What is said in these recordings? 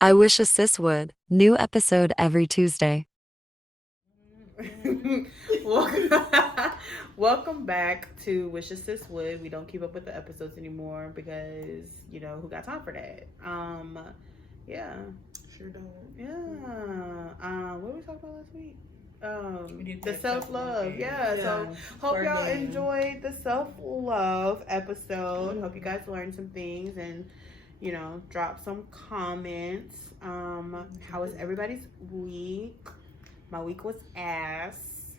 I wish a sis would. New episode every Tuesday. welcome, welcome back to Wish A Sis Would. We don't keep up with the episodes anymore because who got time for that? Yeah, Sure don't. yeah. What did we talk about last week? We did The that self love. Yeah. So hope y'all enjoyed the self love episode. Hope you guys learned some things and drop some comments. How was everybody's week? My week was ass.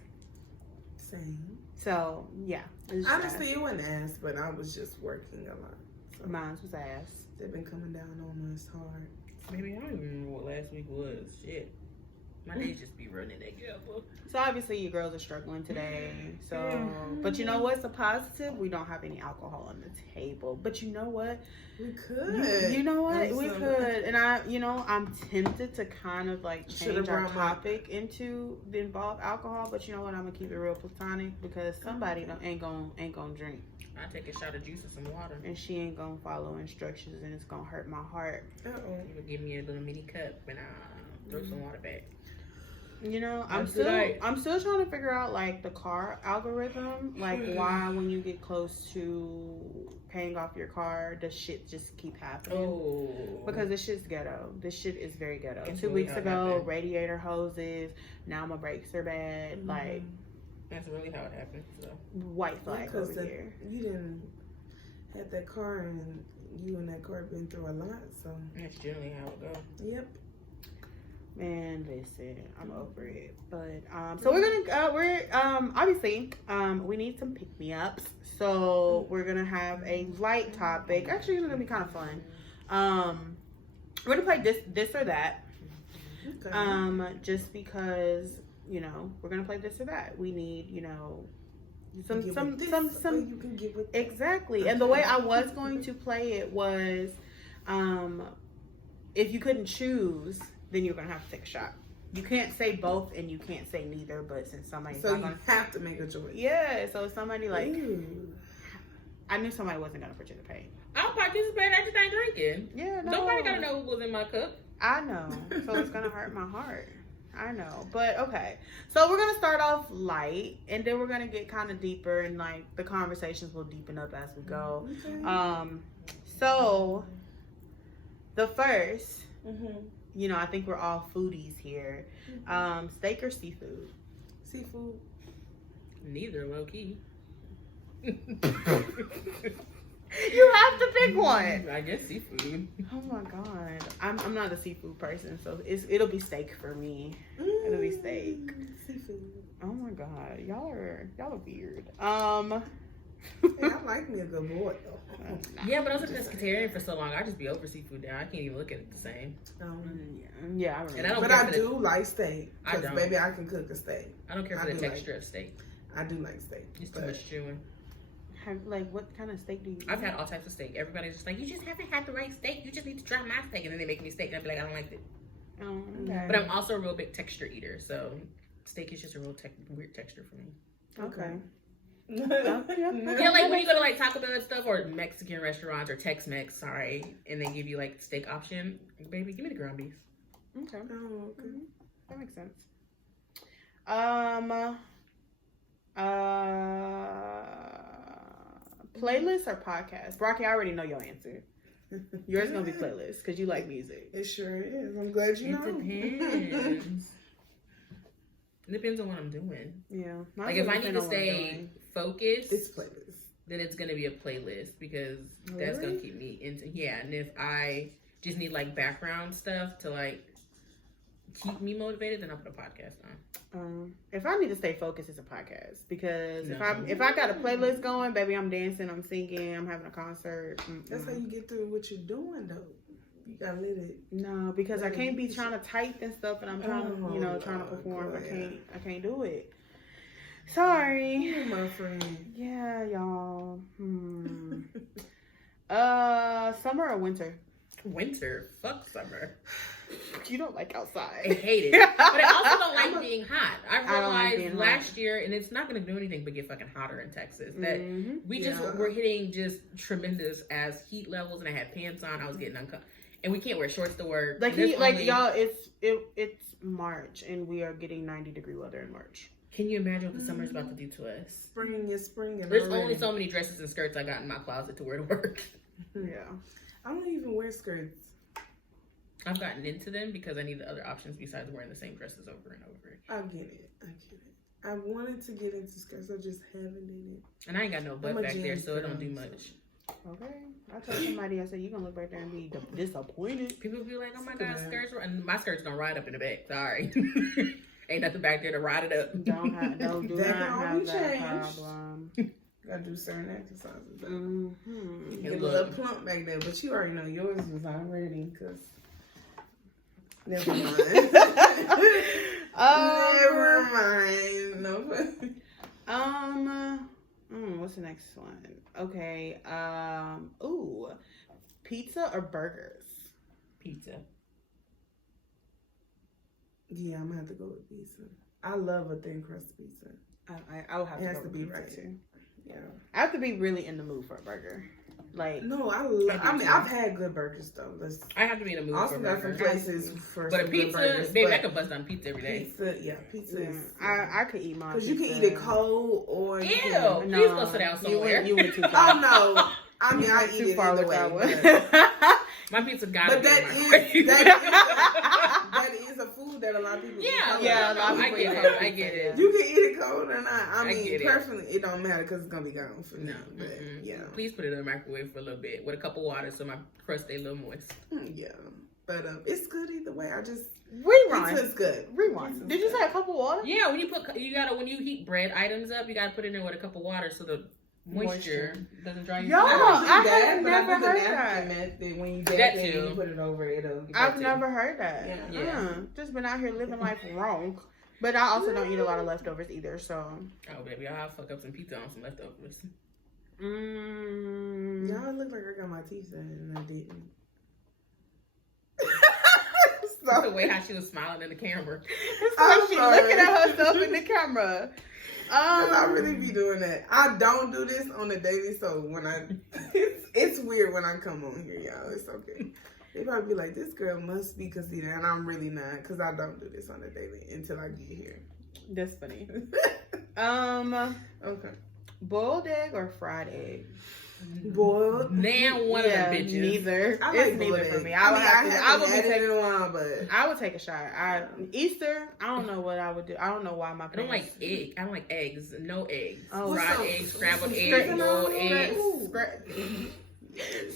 Same. So yeah. Honestly, it wasn't ass, but I was just working a lot. So mine was ass. they've been coming down on us hard. Maybe I don't even remember what last week was. Shit. My days just be running together. So obviously you girls are struggling today. So, but you know what's a positive? We don't have any alcohol on the table. But you know what? We could. You know what? We could. And I'm tempted to kind of like change our topic into the involve alcohol. But you know what? I'm gonna keep it real platonic because somebody ain't gonna drink. I take a shot of juice or some water. And she ain't gonna follow instructions, and it's gonna hurt my heart. You can give me a little mini cup and throw some water back. I'm still trying to figure out like the car algorithm, like why when you get close to paying off your car, does shit just keep happening? Oh, because this shit's ghetto. This shit is very ghetto. That's 2 really weeks how it ago, happened. radiator hoses. Now my brakes are bad. Like that's really how it happened. So white flag over here. You didn't have that car, and you and that car been through a lot. So that's generally how it goes. Yep. Man, listen, I'm over it. But so we're obviously we need some pick me ups. So we're gonna have a light topic. Actually, it's gonna be kind of fun. We're gonna play this or that. Okay. Just because we're gonna play this or that. We need some you can get with exactly. And the way I was going to play it was if you couldn't choose, then you're gonna have to take a shot. You can't say both and you can't say neither, but since somebody's so you have to make a choice. Yeah, so somebody like Ooh. I knew somebody wasn't gonna participate. I'll participate. I just ain't drinking. Yeah, no. Nobody gotta know what was in my cup. I know, so it's gonna hurt my heart. I know, but okay. So we're gonna start off light, and then we're gonna get kind of deeper, and like the conversations will deepen up as we go. Okay. So the first. I think we're all foodies here. Steak or seafood? Seafood. Neither, low key. You have to pick one. I guess seafood. Oh my god, I'm not a seafood person, so it'll be steak for me. It'll be steak. Seafood. Oh my god, y'all are weird. Hey, I like me a good boy though. Yeah, but I was a pescatarian for so long. I just be over seafood now. I can't even look at it the same. Yeah, I remember. And I don't But care I for do like steak. I don't. Baby, I can cook a steak. I don't care for the texture of steak. I do like steak. It's too much chewing. What kind of steak do you eat? I've had all types of steak. Everybody's just like, you just haven't had the right steak. You just need to try my steak. And then they make me steak. And I'd be like, I don't like it. Oh, okay. But I'm also a real big texture eater. So steak is just a real weird texture for me. Okay. Yeah, like when you go to like Taco Bell and stuff or Mexican restaurants or Tex-Mex, sorry, and they give you like steak option, baby, give me the ground beef. Okay. Oh, okay. That makes sense. Playlist or podcast? Brocky, I already know your answer. Yours gonna be playlist because you like music. It sure is. I'm glad you know. Depends. It depends on what I'm doing. Yeah. Like if I need to stay focused, This playlist. then it's gonna be a playlist because that's gonna keep me into And if I just need like background stuff to like keep me motivated, then I'll put a podcast on. If I need to stay focused, it's a podcast because if I got a playlist going, baby, I'm dancing, I'm singing, I'm having a concert. That's how you get through what you're doing, though. You gotta let it. No, because I can't be trying to type and stuff, and I'm trying to trying to perform. I can't do it. Sorry, Oh, my friend. Yeah, y'all. Summer or winter? Winter, fuck summer. You don't like outside. I hate it, but I also don't like being hot. I don't like realized being last year, and it's not going to do anything but get fucking hotter in Texas. That we're hitting just tremendous as heat levels, and I had pants on. I was getting uncomfortable. And we can't wear shorts to work. Like, There's only- y'all, it's March, and we are getting 90-degree weather in March. Can you imagine what the summer's about to do to us? Spring is spring. And There's already. only so many dresses and skirts I got in my closet to wear to work. Yeah. I don't even wear skirts. I've gotten into them because I need the other options besides wearing the same dresses over and over. I get it. I wanted to get into skirts. I just haven't done it. And I ain't got no butt I'm a back there, jeans so it don't girl, do so- much. Okay. I told somebody, I said, you gonna look back there and be disappointed. People be like, oh my Yeah. god, skirts. And my skirts don't ride up in the back. Sorry. Ain't nothing back there to ride it up. Do That not can have only that change. problem. Gotta do certain exercises. Mm-hmm. Get a little plump back there, but you already know yours was already, because. Never mind. Never mind. No. What's the next one? Okay. Pizza or burgers? Pizza. Yeah, I'm gonna have to go with pizza. I love a thin crust pizza. I will have It to has go to with be pizza right. too. Yeah. I have to be really in the mood for a burger. Like, No, I mean, too. I've had good burgers though. I have to be in the mood Also for got some burger. places for But a some good pizza, burgers, baby, but I could bust down pizza every day. pizza yeah, is. I could eat mine. Because you can eat it cold or you Ew. can. Please go sit down somewhere. You went too far. Oh no! I mean, You I went eat too it far either with that way. one. My pizza gotta But be that in my is microwave. that is a food that a lot of people. Yeah, eat cold. yeah, a lot of I people get eat it. cold I get pizza, it. You can eat it cold or not. I I mean, get it. personally, it don't matter because it's gonna be gone for No, now. But yeah, Please put it in the microwave for a little bit with a cup of water so my crust stay a little moist. yeah. But it's good either way. I just Rewind. pizza's good. Rewind. Did you say a cup of water? Yeah, when you heat bread items up, you gotta put it in with a cup of water so the moisture doesn't dry you. Yo, out. I do have but never I do the heard napkin that. method. When you That dab it too. and you put it over, it'll. I've too. never heard that. Yeah. Just been out here living life wrong. But I also don't eat a lot of leftovers either, so. Oh baby, I'll fuck up some pizza on some leftovers. Y'all look like I got my teeth in and I didn't. That's the way how she was smiling in the camera. It's I'm like she's sorry. looking at herself in the camera. I really be doing that. I don't do this on a daily, so when it's weird when I come on here, y'all. It's okay. They probably be like, this girl must be conceited, and I'm really not, because I don't do this on a daily until I get here. That's funny. Okay. Boiled egg or fried egg? Boiled. Man, one of them bitches. Neither. I like It's boiled neither for egg. me. I I haven't would had be it taking. in a while, but I would take a shot. Easter. I don't know what I would do. I don't know why my I parents. don't like egg. I don't like eggs. No eggs. Oh, Fried so- eggs, scrambled so eggs, scrambled boiled eggs. eggs.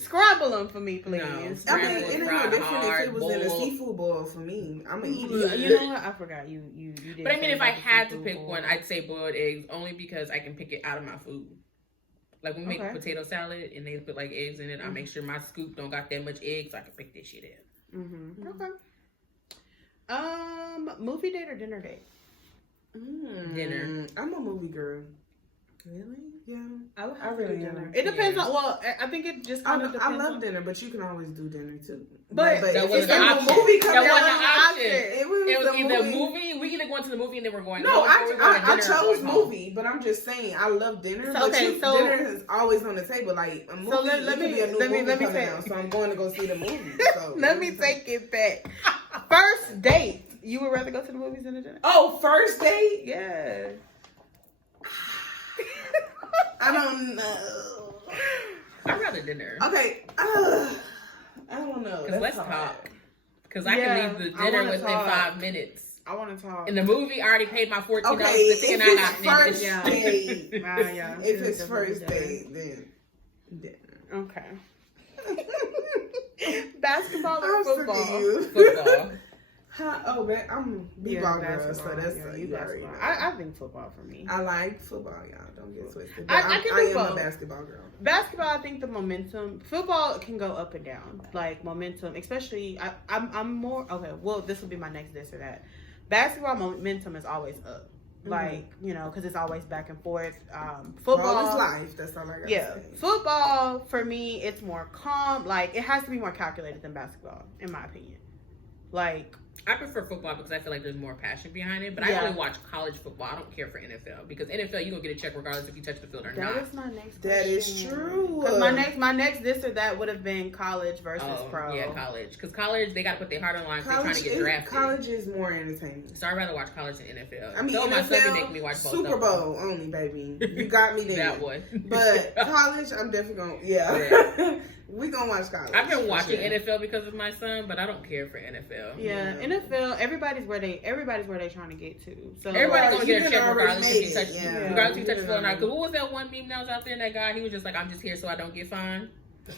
Scramble them for me, please. No. I mean, it Scrambled, ain't no fried, different if hard, it was in a boiled. seafood boil for me. I'm gonna eat You it. know what? I forgot. You did. But I mean, if I had to pick one, I'd say boiled eggs only because I can pick it out of my food. Like when we make Okay. potato salad and they put like eggs in it, I make sure my scoop don't got that much eggs so I can pick this shit out. Mm-hmm. Okay. Movie date or dinner date? Dinner. I'm a movie girl. Really? Yeah. I would I really am. It depends Yeah. on. Well, I think it just kind of I depends. love on, dinner, but you can always do dinner too. But if that wasn't it's an a option. movie That coming wasn't out, an option. It was It was the either movie. movie. We either going to the movie and then we're going. No, home, or I we're going to dinner and chose going home. movie, but I'm just saying I love dinner. So, But okay, so- dinner is always on the table. Like a movie, So let it me- could be a new let me movie coming say- out, so I'm going to go see the movie. So Let me take it back. First date. You would rather go to the movies than the dinner? Oh, first date? Yeah. I don't know. I'd rather dinner. Okay. I don't know. Because let's That's hard. talk. Because I Yeah, can leave the I dinner wanna within talk. 5 minutes. I want to talk. In the movie, I already paid my $14 Okay, to sit if and I got it's first Yeah. date, Yeah. if it's definitely first dinner. date, then dinner. Okay. Basketball or I'm sick of football? you. Football. Oh, man, I'm a b-ball girl, so that's yeah, you already basketball. know. I think football for me. I like football, y'all. Don't get twisted. I But can I do am both. a basketball girl. Basketball, I think the momentum. Football can go up and down, like momentum. Especially, I'm more okay. Well, this will be my next this or that. Basketball momentum is always up, like because it's always back and forth. Football Ball is life. That's all I got Yeah, to say. football for me, it's more calm. Like it has to be more calculated than basketball, in my opinion. Like, I prefer football because I feel like there's more passion behind it. But Yeah. I only watch college football. I don't care for NFL because NFL you're gonna get a check regardless if you touch the field or that not. is my next question. That is true. Because my next this or that would have been college versus pro. Yeah, college. Because college, they got to put their heart on the line. They're trying to get drafted. College is more entertaining. So I'd rather watch college than NFL. I mean, so NFL, my son be making me watch both. Super Bowl only, baby. You got me there. That one. But college, I'm definitely going to, yeah. We going to watch college. I've been watching NFL because of my son, but I don't care for NFL. Yeah, NFL, everybody's where they trying to get to. So Everybody's gonna you get a check already regardless if made you touch, it, yeah. regardless if you touch the field or not. Because what was that one meme that was out there? That guy, he was just like, "I'm just here so I don't get fined."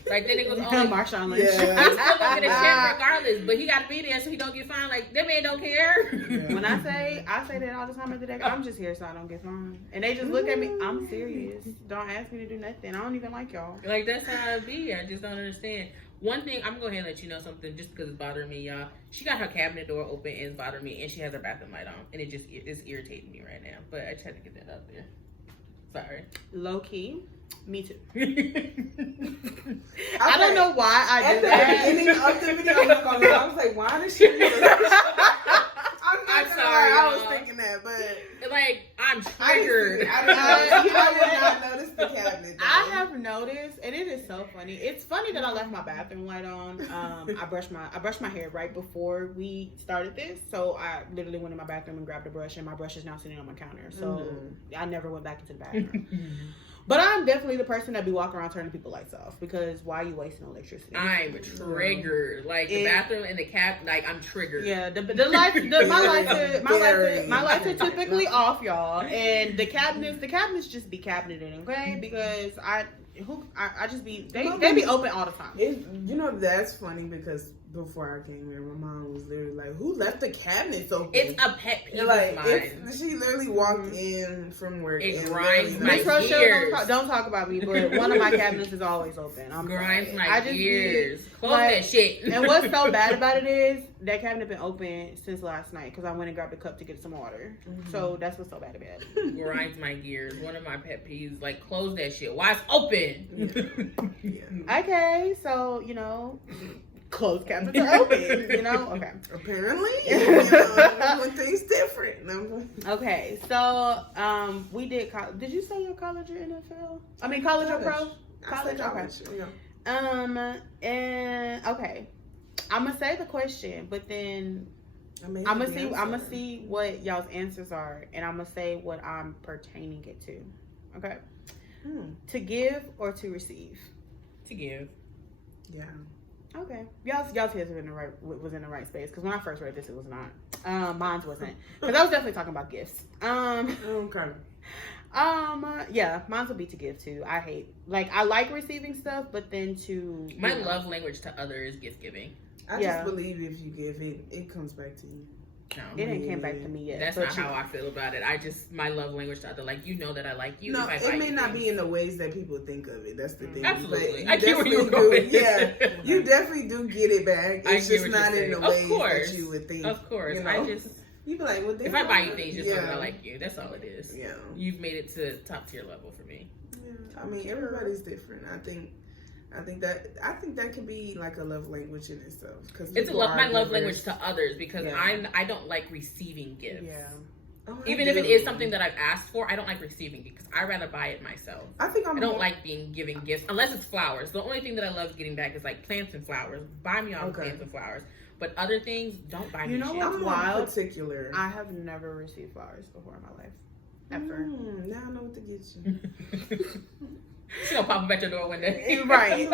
Like then it was only Marshawn Lynch. Yeah. He's still gonna get a check regardless, but he got to be there so he don't get fined. Like that man don't care. When I say that all the time at the day, I'm just here so I don't get fined. And they just look at me, I'm serious. Don't ask me to do nothing. I don't even like y'all. Like that's how it be. I just don't understand. One thing, I'm gonna go ahead and let you know something just because it's bothering me, y'all. She got her cabinet door open and it's bothering me, and she has her bathroom light on, and it's irritating me right now. But I just had to get that out there. Sorry. Low key, me too. Okay. I don't know why I At do the that. beginning of the video, I was like, why does she do that? I'm sorry. I was thinking that, but like I'm I triggered. I did not notice the cabinet. Though. I have noticed, and it is so funny. It's funny that I left my bathroom light on. I brushed my hair right before we started this, so I literally went in my bathroom and grabbed a brush, and my brush is now sitting on my counter. So I never went back into the bathroom. But I'm definitely the person that be walking around turning people lights off because why are you wasting electricity? I'm triggered. Like the bathroom and the cap, like I'm triggered. Yeah, the lights, my lights are typically off, y'all, and the cabinets just be cabineting, okay? Because I just be they be open all the time. You know that's funny because before I came here, my mom was literally like, "Who left the cabinets open?" It's a pet peeve of like mine. she literally walked in from work. It and grinds my Miss Rochelle, gears. don't talk about me, but one of my cabinets is always open. Grinds sorry. my I just gears. Close like, that shit. And what's so bad about it is that cabinet been open since last night because I went and grabbed a cup to get some water. So that's what's so bad about it. Grinds my gears. One of my pet peeves. Like close that shit. Why it's open? Yeah. Okay, so closed cabinets are open. Okay. Apparently, one thing's different. Okay, so we did. Did you say your college or NFL? I mean, college or pro? College. Okay. Yeah. And okay, I'm gonna say the question, but then I'm gonna see what y'all's answers are, and I'm gonna say what I'm pertaining it to. Okay. To give or to receive? To give. Yeah. Okay. Y'all's heads was in the right space because when I first read this, it was not. Mine wasn't because I was definitely talking about gifts. Okay. Yeah, mine would be to give too. I like receiving stuff, but then my love language to others is gift giving. I just believe if you give it comes back to you. No. It ain't came back to me yet. That's not how I feel about it. My love language to other, like that I like you. No, if it may not be in the ways that people think of it. That's the thing. Absolutely, I get where you're going. Yeah, you definitely do get it back. It's just not in the ways that you would think. Of course, you be like, well, if I buy you things, just because I like you. That's all it is. Yeah, you've made it to top tier level for me. Yeah, I mean everybody's different. I think that can be like a love language in itself because it's my love language to others because I don't like receiving gifts. Yeah. Oh, even if it is something that I've asked for, I don't like receiving it because I rather buy it myself. I don't like giving gifts unless it's flowers. The only thing that I love getting back is like plants and flowers. Buy me all the plants and flowers. But other things, don't buy me. You know shit. what's wild? Particular. I have never received flowers before in my life. Ever. Now I know what to get you. She gonna pop up at your door one day. Right.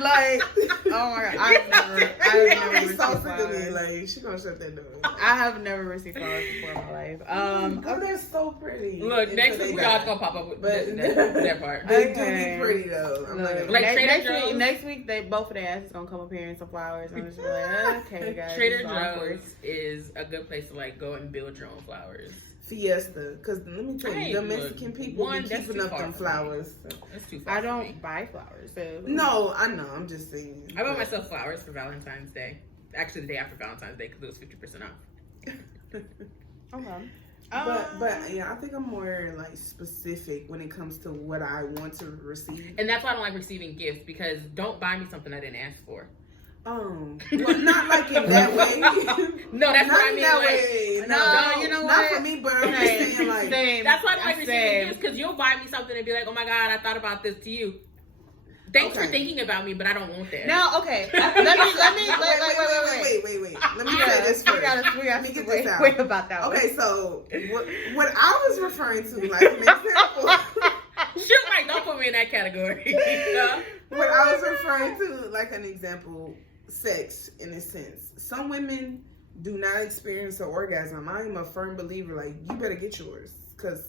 Like, oh my god, I've never received flowers. Like, she gonna shut that door. I have never received flowers before in my life. Oh, they're so pretty. Look, next week we all gonna pop up with that part. They do be pretty though. I'm Look, next week, both of their asses gonna come up here in some flowers. I'm just like, okay, guys. Trader Joe's is a good place to like go and build your own flowers. Fiesta, because let me tell you, the Mexican people be keeping up them flowers. That's too far. I don't buy flowers. So. No, I know. I'm just saying. I bought myself flowers for Valentine's Day. Actually, the day after Valentine's Day because it was 50% off. Okay. But yeah, I think I'm more like specific when it comes to what I want to receive. And that's why I don't like receiving gifts because don't buy me something I didn't ask for. Well, not like in that way. No, that's not what I in mean. that Like, way. No, you know not what? for me, but I'm just saying, like, Same. that's why I like Same. receiving gifts, because you'll buy me something and be like, oh my God, I thought about this to you. Thanks for thinking about me, but I don't want that. Now, okay. Let me wait. Let me say this first. We gotta get this out. Wait about that. Okay, so what I was referring to, like an example. Shoot, like, don't put me in that category. What I was referring to, like an example, sex in a sense. Some women do not experience an orgasm. I am a firm believer, like, you better get yours, because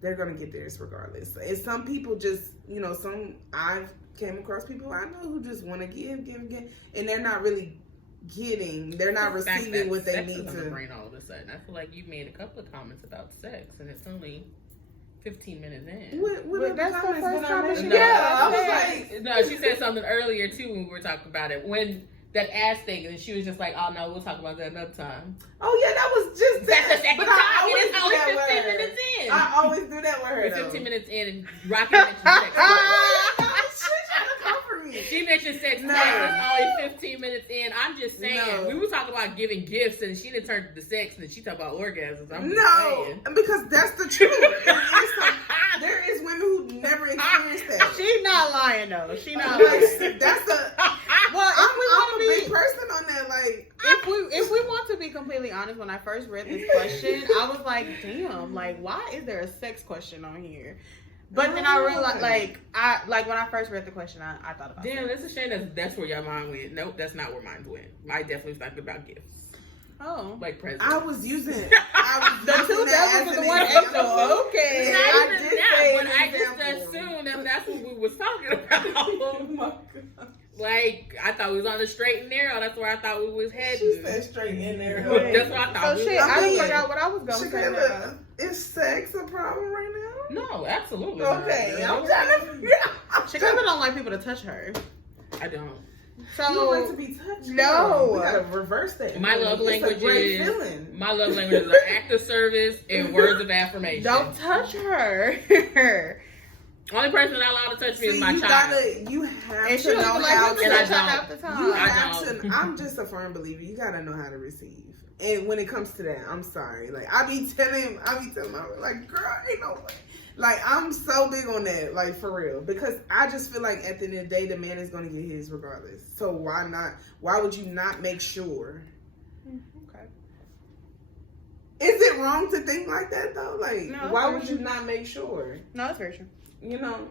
they're going to get theirs regardless. And some people just, I've came across people I know who just want to give, and they're not really they're not receiving what they need to. Brain all of a sudden. I feel like you made a couple of comments about sex, and it's only 15 minutes in. What that's the first time. No, I was like, no, she said something earlier too when we were talking about it. When that ass thing, and she was just like, "Oh no, we'll talk about that another time." Oh yeah, that was just that's the second but time. I always It's do only that 15 with her. minutes in. I always do that with her. We're though. 15 minutes in and rocking mentioned sex. She mentioned sex No. twice. It's only 15 minutes in. I'm just saying. No. We were talking about giving gifts, and she didn't turn to the sex, and she talked about orgasms. I'm just No, saying. because that's the truth. There is women who never experienced that. She's not lying though. She not lying. That's a. Well, I'm a big person on that. Like, if we want to be completely honest, when I first read this question, I was like, damn, like why is there a sex question on here? But then I realized, when I first read the question, I thought about. Damn, that's a shame that's where your mind went. Nope, that's not where mine went. I definitely was talking about gifts. Oh, Like presents. I was using the two devils was the one extra. Okay, Not I even did that, say but an I just example. assumed that that's what we was talking about. Oh my God. Like, I thought we was on the straight and narrow. That's where I thought we was heading. She said straight in there. That's what I thought. So we shit, was I mean, forgot what I was going to say. Shakayla, is sex a problem right now? No, absolutely. Okay, not. I'm trying to figure out. Shakayla don't like people to touch her. I don't. So You want to be touched? No. We gotta reverse that. My love It's language a great is feeling. my love language is act of service and words of affirmation. don't touch her. Only person not allowed to touch me is my you child. You have And she to don't know even like how him to And I touch her don't. half the You time. I have don't. to. I'm just a firm believer. You gotta know how to receive. And when it comes to that, I'm sorry. Like I be telling my like, girl, ain't no way. Like I'm so big on that, like for real. Because I just feel like at the end of the day, the man is gonna get his regardless. So why not? Why would you not make sure? Okay. Is it wrong to think like that though? Like, No, why it's would you not make sure? No, that's very true. You know?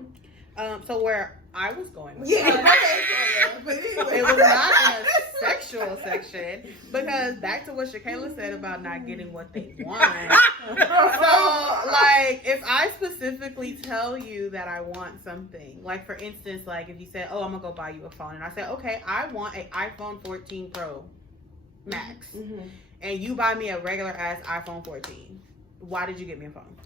So where I was going with Yeah. that, Okay, but anyway. it was not in a sexual section, because back to what Shakayla said about not getting what they want. So, like, if I specifically tell you that I want something, like for instance, like if you said, "Oh, I'm gonna go buy you a phone," and I said, "Okay, I want an iPhone 14 Pro Max," and you buy me a regular ass iPhone 14, why did you get me a phone?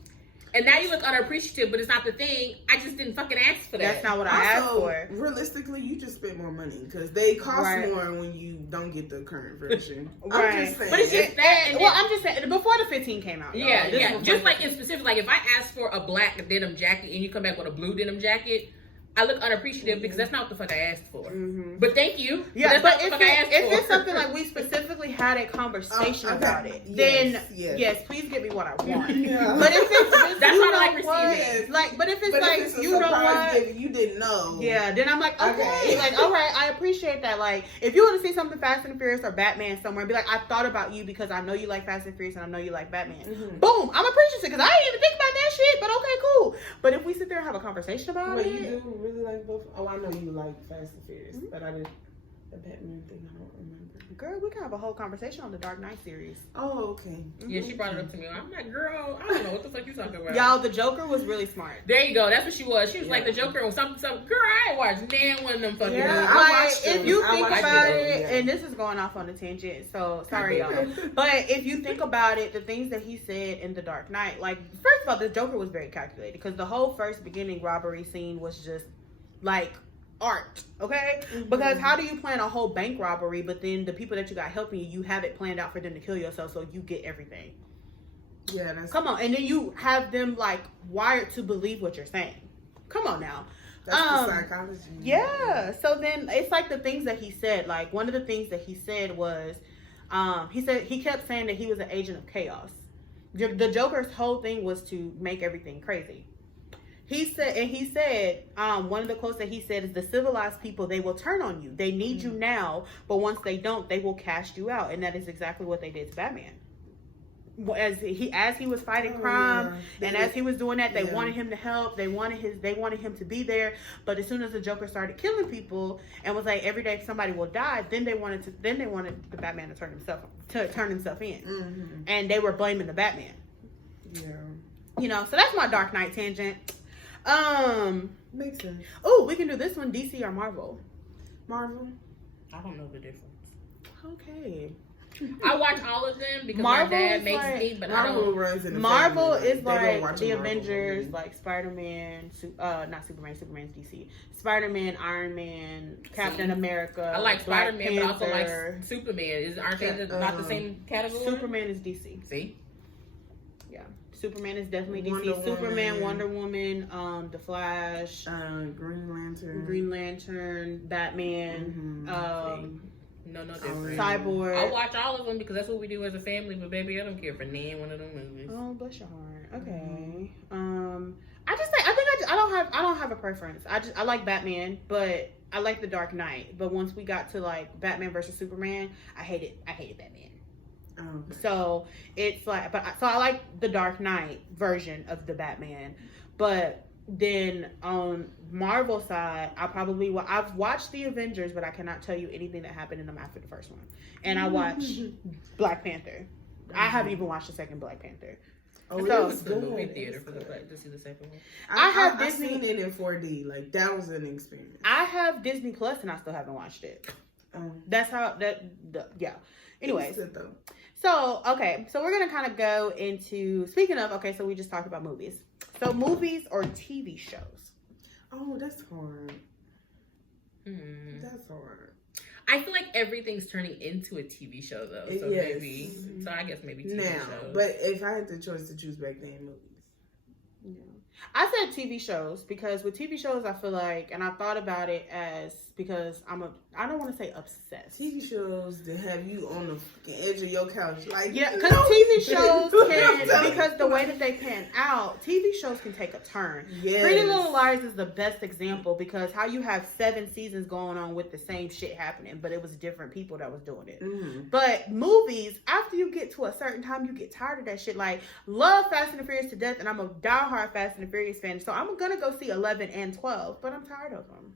And now you look unappreciative, but it's not the thing. I just didn't fucking ask for that. That's not what I asked Also, for. realistically, you just spent more money because they cost Right. more when you don't get the current version. Right. I'm just saying. But it's just that. And Well, then- I'm just saying, before the 15 came out. y'all, Yeah, this yeah. was Just before like in specific, like if I ask for a black denim jacket and you come back with a blue denim jacket, I look unappreciative because that's not what the fuck I asked for. But thank you. Yeah, that's but not if, what the fuck I asked if for. it's something like we specifically had a conversation Okay. about it, Yes, then yes. please give me what I want. Yeah. But if it's just, That's you why I know like what, receiving. like, but if it's But like if it's a you know surprise what, gift, you didn't know. yeah, then I'm like, okay, Okay. like, all right, I appreciate that. Like, if you want to see something Fast and Furious or Batman somewhere, and be like, I thought about you because I know you like Fast and Furious and I know you like Batman. Boom, I'm appreciative because I didn't even think about that shit. But okay, cool. But if we sit there and have a conversation about Wait, it, you do really like both? Oh, I know you like Fast and Furious, but I did the Batman thing. I don't remember. girl, we can have a whole conversation on the Dark Knight series. Oh, okay. Yeah, she brought it up to me. I'm like, girl, I don't know what the fuck you talking about. Y'all, the Joker was really smart. There you go. That's what she was. She was like the Joker or something. Girl, I ain't watched nan one of them fucking Yeah, movies. I Like, watched if them. you I think watched about them, it, yeah. and this is going off on a tangent, so sorry, y'all. Okay. But if you think about it, the things that he said in The Dark Knight, like, first of all, the Joker was very calculated because the whole first beginning robbery scene was just like art, okay? Because how do you plan a whole bank robbery, but then the people that you got helping you, you have it planned out for them to kill yourself so you get everything? Yeah, that's Come on, and then you have them like wired to believe what you're saying. Come on now. That's the psychology. Yeah. So then it's like the things that he said. Like one of the things that he said was, he kept saying that he was an agent of chaos. The Joker's whole thing was to make everything crazy. He said, one of the quotes that he said is, the civilized people, they will turn on you. They need you now, but once they don't, they will cast you out. And that is exactly what they did to Batman. As he was fighting crime, and as he was doing that, they wanted him to help. They wanted him to be there. But as soon as the Joker started killing people and was like, every day somebody will die, then they wanted the Batman to turn himself in, Mm-hmm. and they were blaming the Batman. Yeah. So that's my Dark Knight tangent. Makes sense. Oh, we can do this one, DC or Marvel. Marvel. I don't know the difference. Okay. I watch all of them because Marvel my dad is makes like- me, but Marvel I don't. runs in the Marvel family. is They don't like watch the a Marvel Avengers, movie. like Spider-Man, not Superman. Superman's DC. Spider-Man, Iron Man, Captain America. I like Black Spider-Man, but I also Panther. like Superman. Aren't they not the same category? Superman is DC. See? Yeah, Superman is definitely DC. Wonder Superman, Woman. Wonder Woman, The Flash, Green Lantern. Batman, No different. Cyborg. I watch all of them because that's what we do as a family. But baby, I don't care for none one of them movies. Oh, bless your heart. Okay. I don't have a preference. I like Batman, but I like the Dark Knight. But once we got to like Batman versus Superman, I hated Batman. Okay. So it's like, so I like the Dark Knight version of the Batman, but then on Marvel side, I've watched the Avengers, but I cannot tell you anything that happened in them after the first one. And I watched Black Panther. I haven't even watched the second Black Panther. Oh, So- it It's was the good. movie theater for to see the second one. I seen it in 4D. Like that was an experience. I have Disney Plus and I still haven't watched it. That's how yeah. Anyways, It's good, though. so we're gonna kind of go into, speaking of, so we just talked about movies. So movies or TV shows? Oh, that's hard. Hmm. That's hard. I feel like everything's turning into a TV show though. So Yes. maybe. So I guess maybe TV Now, shows. but if I had the choice to choose back then, movies. Yeah. I said TV shows because with TV shows I feel like, and I thought about it as, because I don't want to say obsessed. TV shows that have you on the fucking edge of your couch, like Yeah, because TV shows can, because the way that they pan out, TV shows can take a turn. Yes. Pretty Little Liars is the best example because how you have 7 seasons going on with the same shit happening, but it was different people that was doing it. Mm-hmm. But movies, after you get to a certain time, you get tired of that shit. Like, love Fast and the Furious to death, and I'm a diehard Fast and the Furious fan, so I'm gonna go see 11 and 12, but I'm tired of them.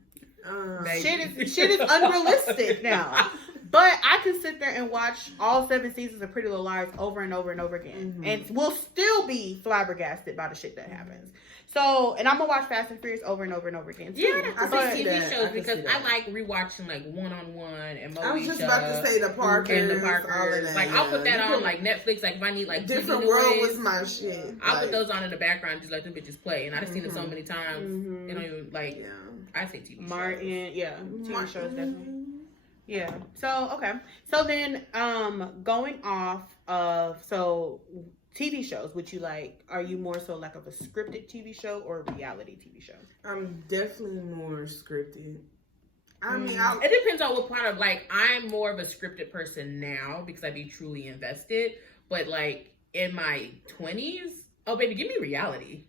Shit is unrealistic now. But I can sit there and watch all 7 seasons of Pretty Little Liars over and over and over again, and we'll still be flabbergasted by the shit that happens. So, and I'm gonna watch Fast and Furious over and over and over again too. Yeah, I can like see TV that. shows I can because see I that. like rewatching like One-on-One and Moesha. I was just about to say the Parkers, and the all of Parkers. that. Like I'll put that You on like Netflix. Like if I need like Different TV World noise, was my shit. I'll put those on in the background, just let them bitches play. And I've seen it so many times. Mhm. You don't even like. Yeah. I say TV shows. Martin, yeah, TV shows definitely. Mhm. Yeah. So okay. So then, going off of TV shows, would you like? Are you more so like of a scripted TV show or a reality TV show? I'm definitely more scripted. I mean, It depends on what part of like I'm more of a scripted person now because I be truly invested. But like in my 20s, oh baby, give me reality.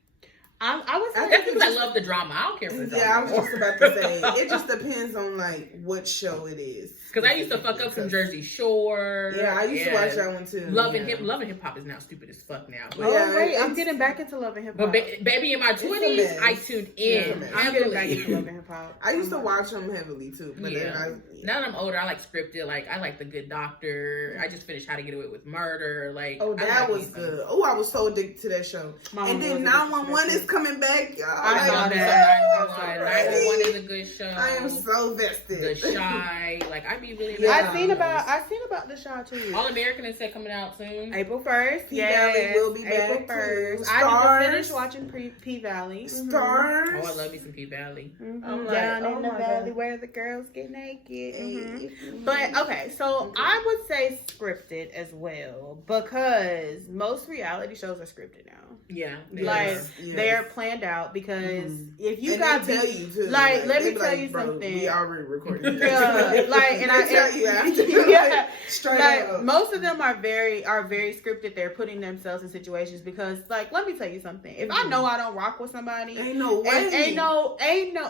I would say That's because I love the drama. I don't care for the drama. yeah, I was just about to say, it just depends on like what show it is. Because I used to fuck up from Jersey Shore. Yeah, I used to and watch that one too. Loving yeah. Hip Hop is now stupid as fuck now. But, Oh, Yeah, wait, I'm it's- getting back into Love and Hip but Hop. baby, in my a 20s, mess. I tuned Yeah, in. I'm getting back into heavily. Love and Hip Hop. I used to watch them heavily too. But Yeah. then Now that I'm older, I like scripted. Like I like The Good Doctor. I just finished How to Get Away with Murder. Like Oh, I that like was these good. Oh, I was so addicted to that show. My And mom then was 911 addicted. is coming back, y'all. I saw Like, that. so 911 is a good show. I am so vested. The Shy. Like I be really. Yeah. I seen about the show too. All American is set coming out soon. April 1st. P Yes. Valley will be April back, 1st. too. I just Stars. finished watching P Valley. Stars. Oh, I love me some P Valley. I'm like, Down oh in the my valley God. where the girls get naked. Mhm. But okay, so I would say scripted as well because most reality shows are scripted now. Yeah. Like Yes. they're they're planned out because if you and got they tell you too, like, let me be tell you bro, something. We already recorded. Yeah, like, and I tell you after, yeah, straight like up. most of them are very scripted. They're putting themselves in situations because, like, let me tell you something. If I know I don't rock with somebody, Ain't no way. ain't no,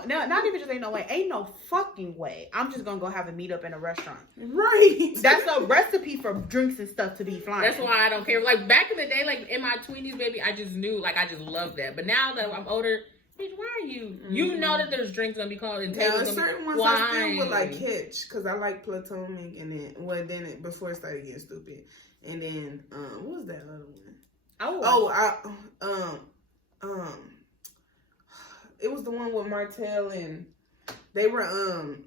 not even just ain't no way, ain't no fucking way. I'm just gonna go have a meetup in a restaurant. Right. That's a recipe for drinks and stuff to be flying. That's why I don't care. Like back in the day, like in my 20s, baby, I just knew, like I just loved that. But now that I'm older, bitch, why are you? You know that there's drinks gonna be called and tables gonna certain be ones wine. I still would like catch because I like platonic, and then before it started getting stupid, and then what was that other one? It was the one with Martell and they were Who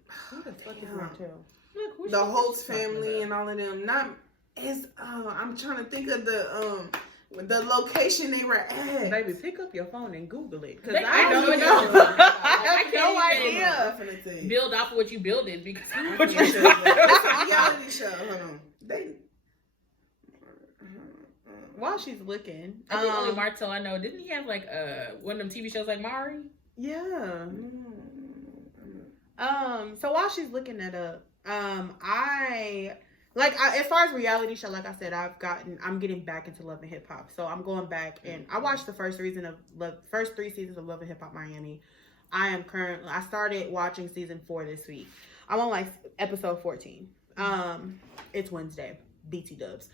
the fuck is Martell? Look, the Holtz family and all of them. Not as I'm trying to think of the location they were at. Baby, pick up your phone and Google it because They- I don't I know. know. I have no I can't idea. build off of what you building because It's a reality show. Hold on. While she's looking, I think only Martell I know. Didn't he have like one of them TV shows like Mari? yeah. So while she's looking that up, as far as reality show, like I said, I'm getting back into Love and Hip Hop. So I'm going back and I watched the first 3 seasons of Love and Hip Hop Miami. I started watching season 4 this week. I'm on like episode 14. It's Wednesday, BT dubs.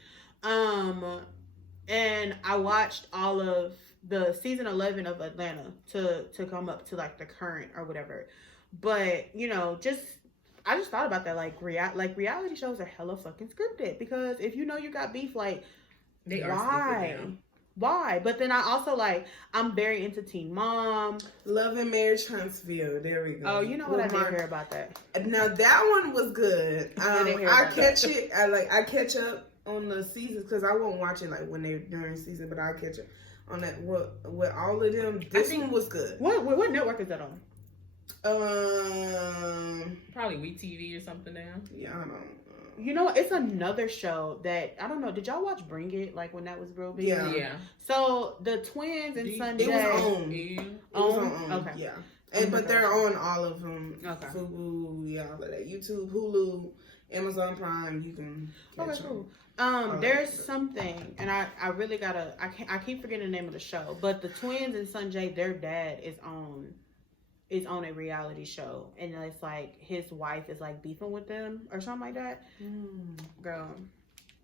And I watched all of the season 11 of Atlanta to come up to like the current or whatever. But I just thought about that. Like reality shows are hella fucking scripted because if you know you got beef, like They are why? stupid now. Why? But then I also I'm very into Teen Mom. Love and Marriage Huntsville. There we go. Oh, you know what? I didn't hear about that. Now that one was good. I catch up on the seasons because I won't watch it like when they're during season, but I'll catch up on that. With all of them, this one was good. What network is that on? Probably WeTV or something now. Yeah, I don't. You know, it's another show that I don't know. Did y'all watch Bring It? Like when that was real big. Yeah. So the twins and Sunday. It was on. Yeah. It was on. Okay. Yeah. But they're on all of them. Okay. Fubu, yeah, all of that. YouTube, Hulu, Amazon Prime. You can catch Okay, cool. them. There's something, and I really gotta. I keep forgetting the name of the show, but the twins and Sanjay, their dad is on a reality show, and it's like his wife is like beefing with them or something like that. Girl,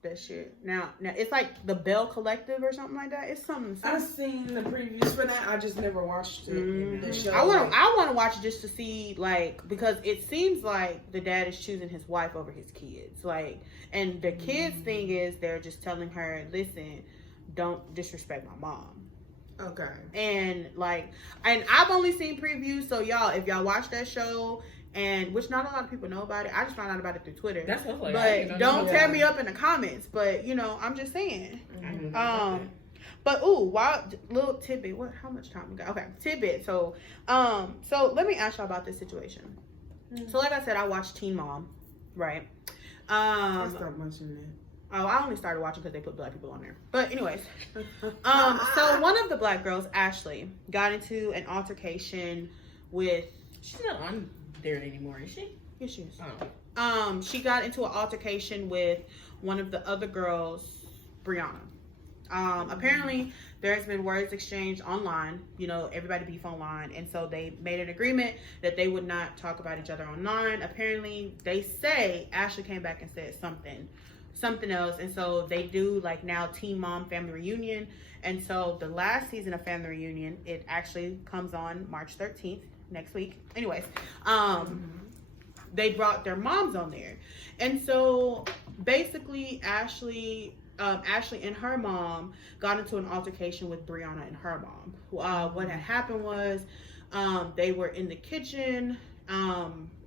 that shit. Now it's like the Bell Collective or something like that. It's something. I've seen the previews for that. I just never watched it. The show. I want to watch it just to see, like, because it seems like the dad is choosing his wife over his kids, like, and the kids thing is they're just telling her, listen, don't disrespect my mom. Okay. And I've only seen previews, so y'all, if y'all watch that show, and which not a lot of people know about it, I just found out about it through Twitter. That's what's like. But don't tear me up in the comments. But I'm just saying. But little tidbit. How much time we got? Okay, tidbit. So let me ask y'all about this situation. So like I said, I watched Teen Mom, right? I stopped watching that. Oh, I only started watching because they put black people on there. But anyways, so one of the black girls, Ashley, got into an altercation with. She's not on there anymore, is she? Yes, she is. Oh. She got into an altercation with one of the other girls, Brianna. Apparently, there has been words exchanged online. Everybody beef online, and so they made an agreement that they would not talk about each other online. Apparently, they say Ashley came back and said something else, and so they do now Teen Mom Family Reunion. And so the last season of Family Reunion, it actually comes on March 13th, next week. Anyways, they brought their moms on there, and so basically Ashley and her mom got into an altercation with Brianna and her mom. What had happened was they were in the kitchen.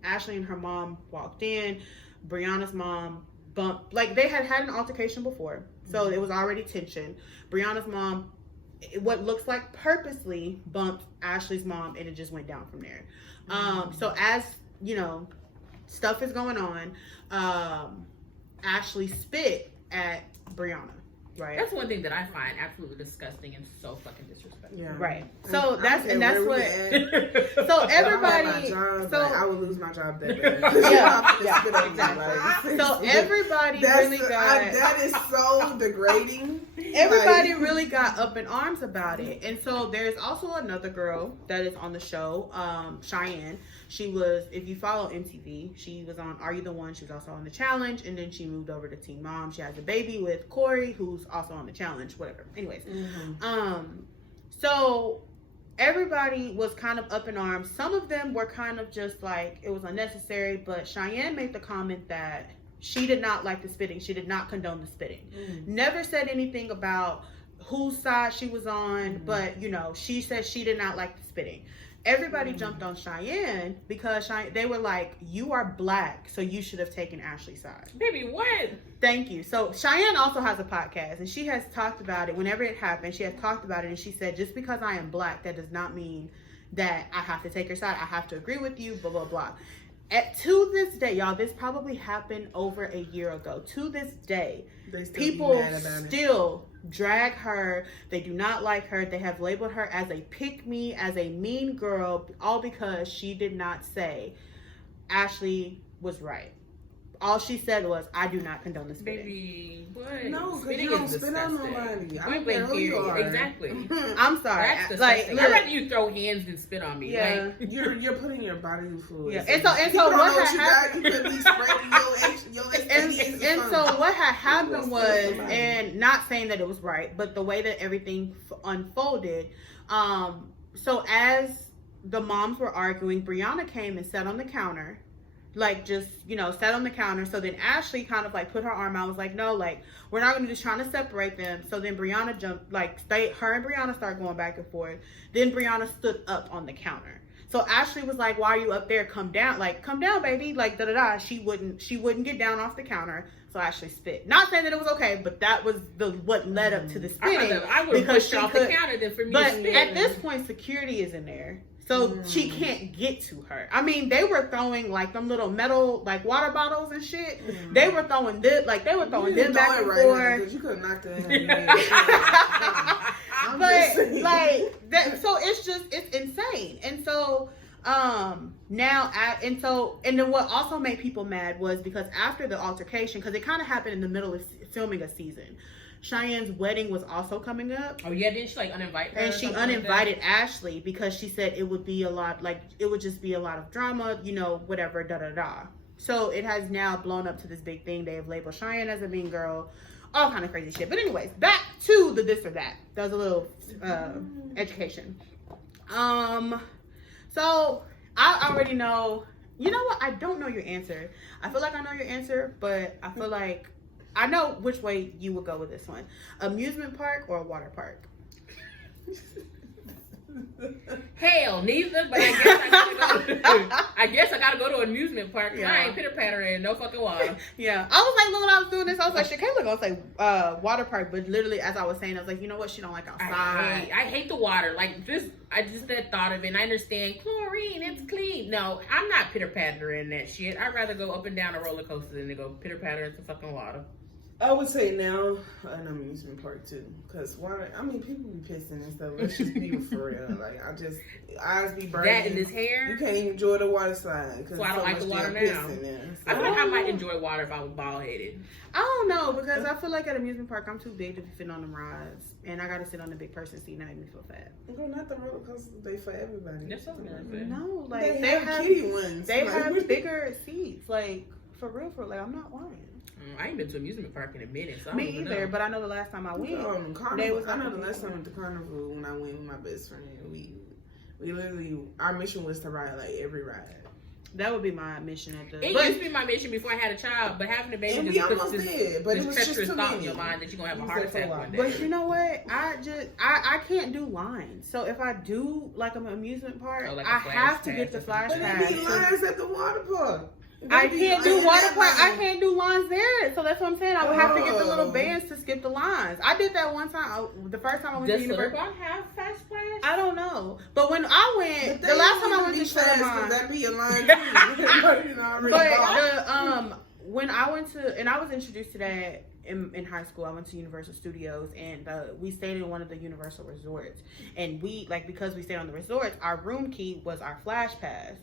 Ashley and her mom walked in. Brianna's mom bumped, they had an altercation before, so it was already tension. Brianna's mom, what looks like purposely, bumped Ashley's mom, and it just went down from there. So as stuff is going on, Ashley spit at Brianna, Right. That's one thing that I find absolutely disgusting and so fucking disrespectful. Yeah. Right. So that's what. So So everybody. I would lose my job that day. Yeah, exactly. So everybody really got. That is so degrading. Everybody really got up in arms about it. And so there's also another girl that is on the show, Cheyenne. She was, if you follow MTV, she was on Are You the One? She was also on The Challenge. And then she moved over to Teen Mom. She has a baby with Corey, who's also on The Challenge, whatever. Anyways. So everybody was kind of up in arms. Some of them were kind of just like, it was unnecessary. But Cheyenne made the comment that she did not like the spitting. She did not condone the spitting. Never said anything about whose side she was on, but, you know, she said she did not like the spitting. Everybody jumped on Cheyenne because they were like, you are black, so you should have taken Ashley's side. Baby, what? Thank you. So Cheyenne also has a podcast, and she has talked about it. Whenever it happened, she has talked about it, and she said, just because I am black, that does not mean that I have to take your side. I have to agree with you, blah, blah, blah. To this day, y'all, this probably happened over a year ago. To this day, people still drag her. They do not like her. They have labeled her as a pick-me, as a mean girl, all because she did not say Ashley was right. All she said was, I do not condone the spitting. Baby, what? No, because you don't spit on nobody. I don't care who you are. Exactly. I'm sorry. That's disgusting. I'd rather you throw hands than spit on me. Yeah. Like, You're putting your body fluid. Yeah. And so what had happened? You could be spreading your and so what had happened was, and not saying that it was right, but the way that everything unfolded. So as the moms were arguing, Brianna came and sat on the counter. Like, just, you know, sat on the counter. So then Ashley kind of like put her arm out, was like, no, like, we're not going to just trying to separate them. So then Brianna jumped, like, her and Brianna started going back and forth. Then Brianna stood up on the counter. So Ashley was like, why are you up there? Come down. Like, come down, baby. Like, da-da-da. She wouldn't get down off the counter. So Ashley spit. Not saying that it was okay, but that was what led up to the spitting. I would have pushed off the counter than for me to spit. But at this point, security is in there. So she can't get to her. I mean, they were throwing like them little metal like water bottles and shit. They were throwing them back and forth. You could have knocked her But like that, so it's insane. And so and then what also made people mad was because after the altercation, because it kind of happened in the middle of filming a season. Cheyenne's wedding was also coming up. Oh yeah, didn't she like uninvite her? And she uninvited Ashley because she said it would be a lot, like it would just be a lot of drama, you know, whatever, da da da. So it has now blown up to this big thing. They have labeled Cheyenne as a mean girl, all kind of crazy shit. But anyways, back to the this or that. That was a little education. So I already know. You know what? I don't know your answer. I feel like I know your answer, but I feel like I know which way you would go with this one. Amusement park or a water park? Hell, neither. But I guess I gotta go to an amusement park. Yeah. I ain't pitter pattering in no fucking water. Yeah, I was like, when I was doing this, I was like, shit, Kayla gonna say water park, but literally as I was saying, I was like, you know what? She don't like outside. I hate the water. Like I just that thought of it. And I understand chlorine, it's clean. No, I'm not pitter pattering that shit. I'd rather go up and down a roller coaster than to go pitter patter into fucking water. I would say now an amusement park too, cause water. I mean, people be pissing and stuff. Let's just be for real. Like eyes be burning. That in his hair. You can't even enjoy the water slide. So I don't like the water now. I feel like I might enjoy water if I was bald headed. I don't know because I feel like at amusement park I'm too big to be sitting on them rides, and I gotta sit on the big person seat and that make me feel fat. Well, not the roller coasters. They for everybody. That's so good. No, like they have kitty ones. They have bigger seats. Like for real, like I'm not lying. I ain't been to an amusement park in a minute. So Me either, but I know the last time I went. I know the last time at the carnival when I went with my best friend. We literally, our mission was to ride like every ride. That would be my mission at the. It used to be my mission before I had a child, but having a baby just puts this thought in your mind that you're gonna have a heart attack one day. But you know what? I can't do lines. So if I do like an amusement park, I have to get the flash pass. But there be lines at the water park. I can't do water park. I can't do lines there. So that's what I'm saying. I would have to get the little bands to skip the lines. I did that one time. The first time I went to university. Does Silver have fast splash? I don't know. But when I went, the last time I went to Silver, that be a line too. when I went to, and I was introduced to that in high school. I went to Universal Studios, and we stayed in one of the Universal resorts. And we, like, because we stayed on the resorts, our room key was our Flash Pass.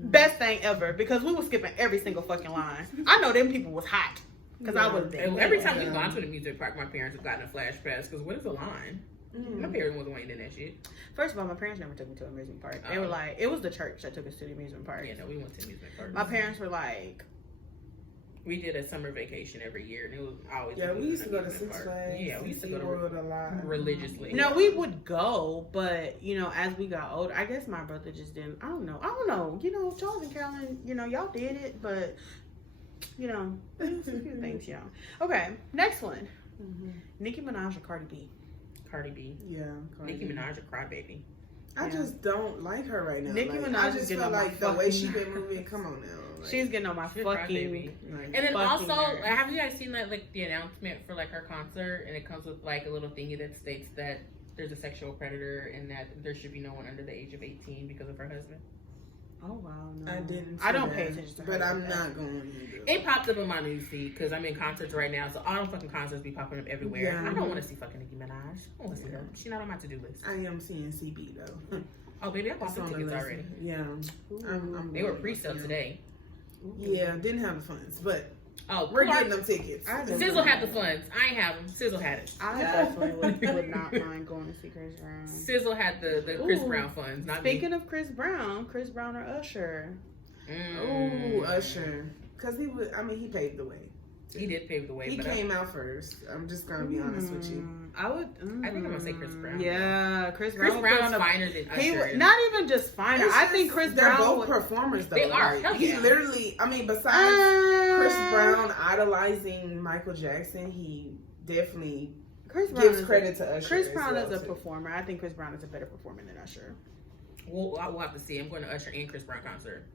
Best thing ever, because we were skipping every single fucking line. I know them people was hot, because I was there. Every time we've gone to the music park, my parents have gotten a Flash Pass, because what is the line? My parents wasn't waiting in that shit. First of all, my parents never took me to an amusement park. They were like, it was the church that took us to the amusement park. Yeah, no, we went to amusement park. My parents were like, we did a summer vacation every year, and it was always we used to go to Six Flags. Yeah, we used to go to World a lot religiously. no, we would go, but you know, as we got older, I guess my brother just didn't. I don't know. You know, Charles and Carolyn, you know, y'all did it, but you know, there's a few things, you know. Okay, next one. Nicki Minaj or Cardi B? Cardi B. Yeah, Nicki Minaj or Crybaby. I just don't like her right now. Nicki like, Minaj I is just getting feel on my like the way she fucking- been moving. Come on now. Like, She's getting on my She's fucking. crybaby. like, And then fucking also, nerves. have you guys seen like the announcement for like her concert? And it comes with like a little thingy that states that there's a sexual predator and that there should be no one under the age of 18 because of her husband. Oh wow, no. I didn't. I don't see pay that, attention to her but like I'm that. not going to. It popped up in my news feed because I'm in concerts right now, so all them fucking concerts be popping up everywhere. Yeah. I don't want to see fucking Nicki Minaj. I don't want to see her. She's not on my to-do list. I am seeing CB though. Oh, baby, I bought It's some on the tickets list. already. Yeah, I'm They were really pre-sale gonna see today. them. Yeah, didn't have the funds, but Oh, we're Clark- getting them tickets. Sizzle had the funds. I ain't have them. Sizzle had it. I definitely would not mind going to see Chris Brown. Sizzle had the Chris Ooh. Brown funds, not Speaking of Chris Brown or Usher? Ooh, Usher, because he would. I mean, he paved the way. He did pave the way. He but came out first. I'm just gonna be honest with you. I would. I think I'm gonna say Chris Brown. Yeah, Chris Chris Brown. would put Brown's on a- finer than Usher. He is. would, not even just finer. It's I just- think Chris they're Brown. both would, performers though. They are. Like, Hell he yeah. literally. I mean, besides Chris Brown idolizing Michael Jackson, he definitely Chris Brown gives is credit to Usher. Chris as Brown well, is a too. performer. I think Chris Brown is a better performer than Usher. We'll have to see. I'm going to Usher and Chris Brown concert.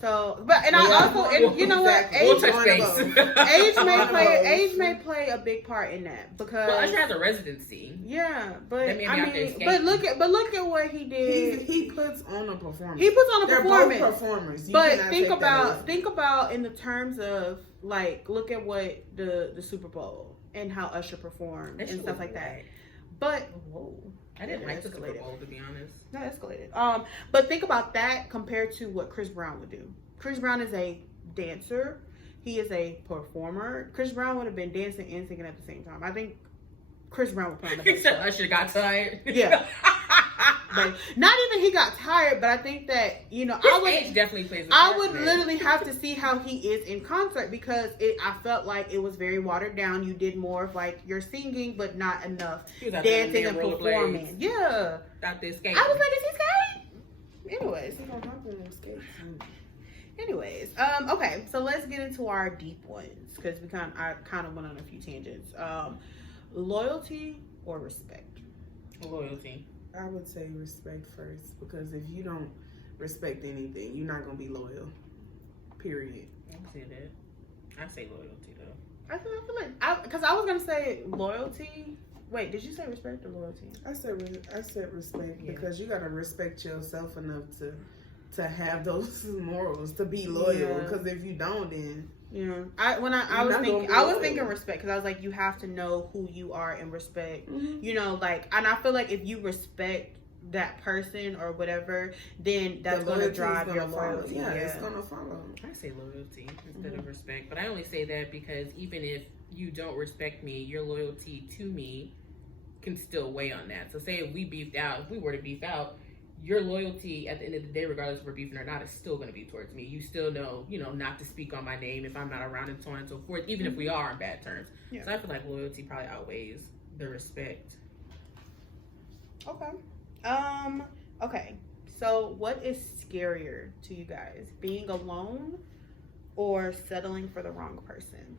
So, but and Well, I also, and you know what, exactly. We'll age, touch One base. of age may One of play, those. age may play a big part in that because Well, Usher has a residency. yeah, but That man be I out there mean, skating. but look at what he did. He puts on a performance. He puts on a They're performance. both performers. You But cannot take that away. think about in the terms of like look at what the Super Bowl and how Usher performed That and shit stuff was like that. whack. But whoa, I didn't It like the Super escalated. Bowl, to be honest. that escalated. But think about that compared to what Chris Brown would do. Chris Brown is a dancer. He is a performer. Chris Brown would have been dancing and singing at the same time. I think Chris Brown would put on the best Except show. Usher got tired. Yeah. Like, not even he got tired, but I think that His age definitely plays a I part, would man. literally have to see how he is in concert because I felt like it was very watered down. You did more of like your singing, but not enough He was out there dancing and in rollerblades, performing. Yeah, out there skating. I was like, is he skating? Anyways, He don't have to escape. okay, so let's get into our deep ones because I kind of went on a few tangents. Loyalty or respect? Loyalty. I would say respect first because if you don't respect anything, you're not gonna be loyal. Period. I see that. I say loyalty though. I feel like because I was gonna say loyalty. Wait, did you say respect or loyalty? I said respect Yeah. because you gotta respect yourself enough to have those morals to be loyal. Yeah. Because if you don't, then Yeah, I You're was not thinking, gonna be I was loyal. thinking respect because I was like, you have to know who you are and respect. Mhm. And I feel like if you respect that person or whatever, then that's the going to loyalty is drive your gonna follow. loyalty. Yeah, it's gonna follow. I say loyalty instead of respect, but I only say that because even if you don't respect me, your loyalty to me can still weigh on that. So say if we were to beef out, your loyalty at the end of the day, regardless if we're beefing or not, is still going to be towards me. You still know, not to speak on my name if I'm not around and so on and so forth, even if we are on bad terms. Yeah. So I feel like loyalty probably outweighs the respect. Okay. Okay. So what is scarier to you guys? Being alone or settling for the wrong person?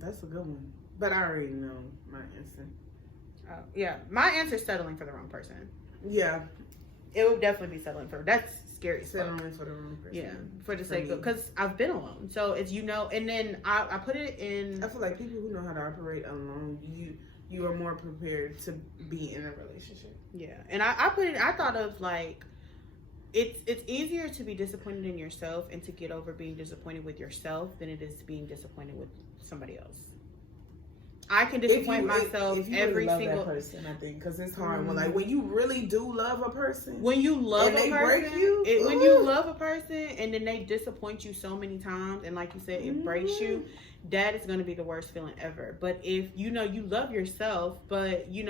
That's a good one. But I already know my answer. Yeah. My answer is settling for the wrong person. Yeah, It would definitely be settling for. That's scary as fuck. settling for the wrong person. Yeah, for the For sake of, me. because I've been alone. So it's, and then I put it in. I feel like people who know how to operate alone, you are more prepared to be in a relationship. Yeah, and I put it. I thought of like, it's easier to be disappointed in yourself and to get over being disappointed with yourself than it is being disappointed with somebody else. I can disappoint myself if you every really love single that person, I think, because it's hard. When you really do love a person, when you love and a they person, break you, when you love a person and then they disappoint you so many times, and like you said, it breaks you. That is going to be the worst feeling ever. But if you love yourself, but you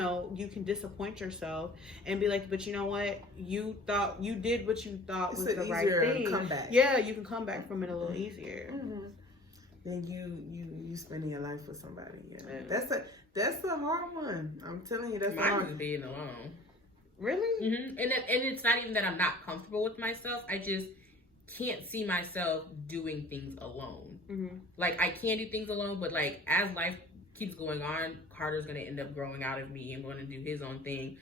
can disappoint yourself and be like, but you know what, you thought you did what you thought was the right thing. Comeback. Yeah, you can come back from it a little easier. Then you spending your life with somebody. Yeah. That's a hard one. I'm telling you, that's mine is being alone. Really? Mm-hmm. And it's not even that I'm not comfortable with myself. I just can't see myself doing things alone. Mm-hmm. Like, I can do things alone, but like as life keeps going on, Carter's gonna end up growing out of me and going to do his own thing.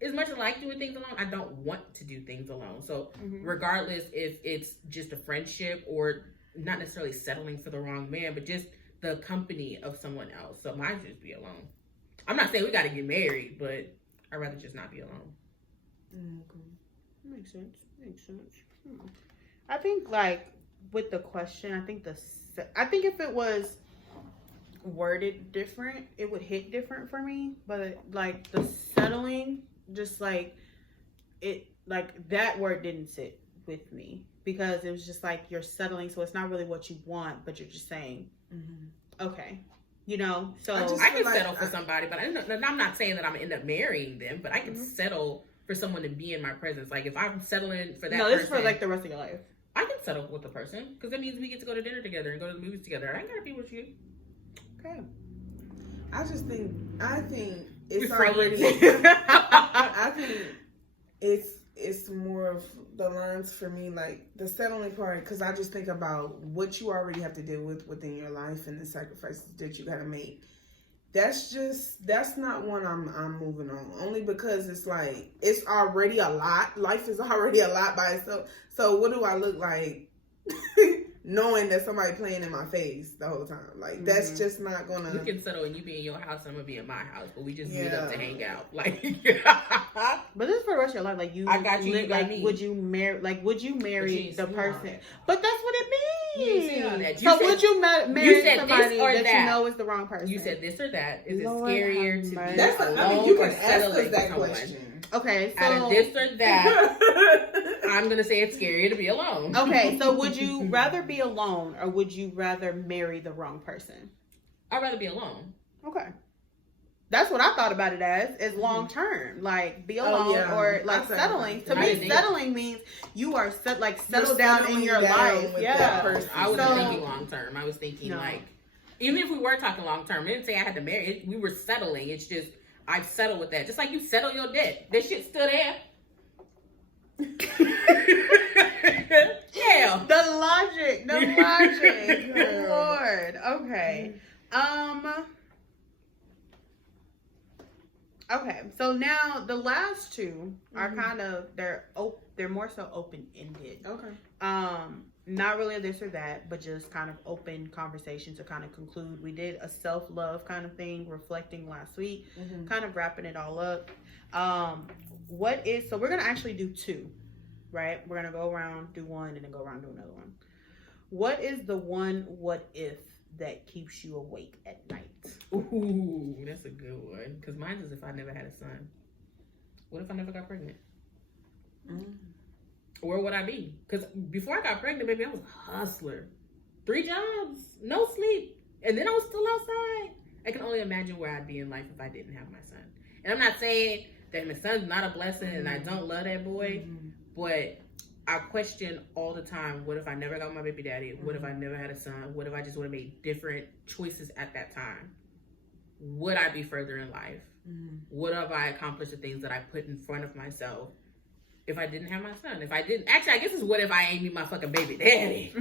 As much as I like doing things alone, I don't want to do things alone. So regardless if it's just a friendship or not necessarily settling for the wrong man, but just the company of someone else. So mine should just be alone. I'm not saying we got to get married, but I'd rather just not be alone. Makes sense. I think like with the question, I think if it was worded different, it would hit different for me. But like the settling, just like it, like that word didn't sit with me. Because it was just like you're settling, so it's not really what you want, but you're just saying, okay, So I can settle for somebody, but I'm not saying that I'm gonna end up marrying them. But I can settle for someone to be in my presence. Like if I'm settling for that, no, this is for like the rest of your life. I can settle with the person because that means we get to go to dinner together and go to the movies together. I ain't gotta be with you. Okay. I think it's You're already. I think it's more of the lines for me, like the settling part, because I just think about what you already have to deal with within your life and the sacrifices that you gotta make. That's not one I'm moving on, only because it's like it's already a lot. Life is already a lot by itself. So what do I look like knowing that somebody playing in my face the whole time? Like that's just not gonna. We can settle and you be in your house and I'm gonna be in my house, but we just meet up to hang out. Like but this is for the rest of your life. Like I got you. would you marry the person? But that's what it means. So would you marry somebody that you know is the wrong person? You said this or that. Is it scarier to be alone or settling that someone? question. Okay, so out of this or that, I'm gonna say it's scarier to be alone. Okay, so would you rather be alone or would you rather marry the wrong person? I'd rather be alone. Okay. That's what I thought about it as long term, like be alone or like settling. To me, settling means you are settled down in your life. Yeah, I wasn't thinking long term. I was thinking like, even if we were talking long term, I didn't say I had to marry. We were settling. It's just I've settled with that. Just like you settle your debt, that shit's still there. Yeah, the logic. Good Lord. Okay. Okay, so now the last two are kind of they're more so open ended. Okay. Not really a this or that, but just kind of open conversation to kind of conclude. We did a self-love kind of thing, reflecting last week, kind of wrapping it all up. So we're gonna actually do two, right? We're gonna go around, do one, and then go around, do another one. What is the one what if that keeps you awake at night? Ooh, that's a good one. Because mine is if I never had a son. What if I never got pregnant? Where would I be? Because before I got pregnant, baby, I was a hustler. 3 jobs, no sleep. And then I was still outside. I can only imagine where I'd be in life if I didn't have my son. And I'm not saying that my son's not a blessing and I don't love that boy, but I question all the time, what if I never got my baby daddy? What if I never had a son? What if I just would have made different choices at that time? Would I be further in life? Would have I accomplished the things that I put in front of myself if I didn't have my son? If I didn't, actually, I guess it's what if I ain't meet my fucking baby daddy?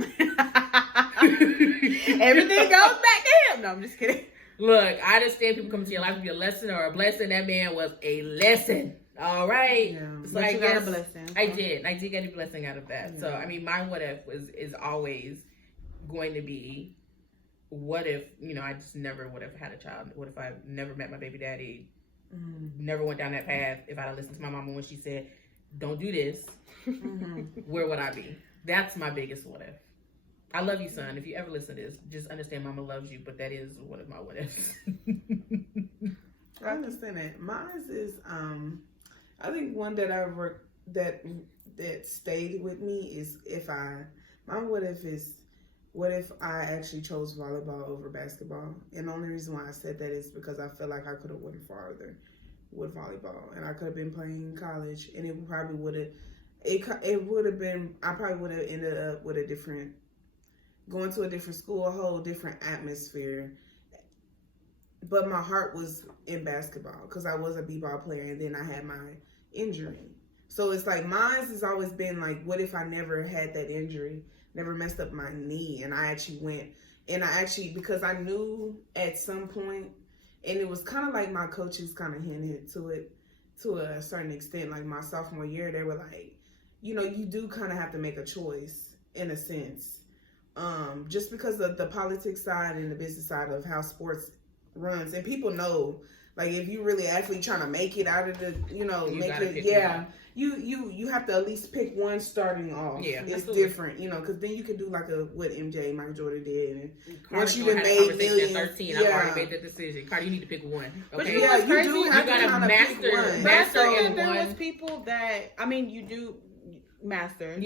Everything goes back to him. No, I'm just kidding. Look, I understand people come to your life to be a lesson or a blessing. That man was a lesson. All right. Yeah. So But I you guess got a blessing. I did get a blessing out of that. So I mean, my what if is always going to be, what if, I just never would have had a child? What if I never met my baby daddy? Never went down that path? If I had listened to my mama when she said, don't do this, where would I be? That's my biggest what if. I love you, son. If you ever listen to this, just understand Mama loves you, but that is one of my what ifs. I understand that. Mine is I think one that I worked that stayed with me is my what if is what if I actually chose volleyball over basketball? And the only reason why I said that is because I feel like I could have went farther with volleyball, and I could have been playing in college, and it probably would have. It would have been. I probably would have ended up with going to a different school, a whole different atmosphere. But my heart was in basketball because I was a b-ball player, and then I had my injury. So it's like mine has always been like, what if I never had that injury, never messed up my knee, and I actually went, and because I knew at some point, and it was kind of like my coaches kind of hinted to it to a certain extent, like my sophomore year, they were like, you do kind of have to make a choice in a sense. Just because of the politics side and the business side of how sports runs, and people know, like, if you really actually trying to make it out of the, you have to at least pick one starting off. Yeah, it's absolutely different, because then you can do like what Michael Jordan did, and once you had made millions, at 13, I've already made that decision. Cardi, you need to pick one. Okay? But you do have to kind of master pick one. But I feel in like there one. was people that, you do master,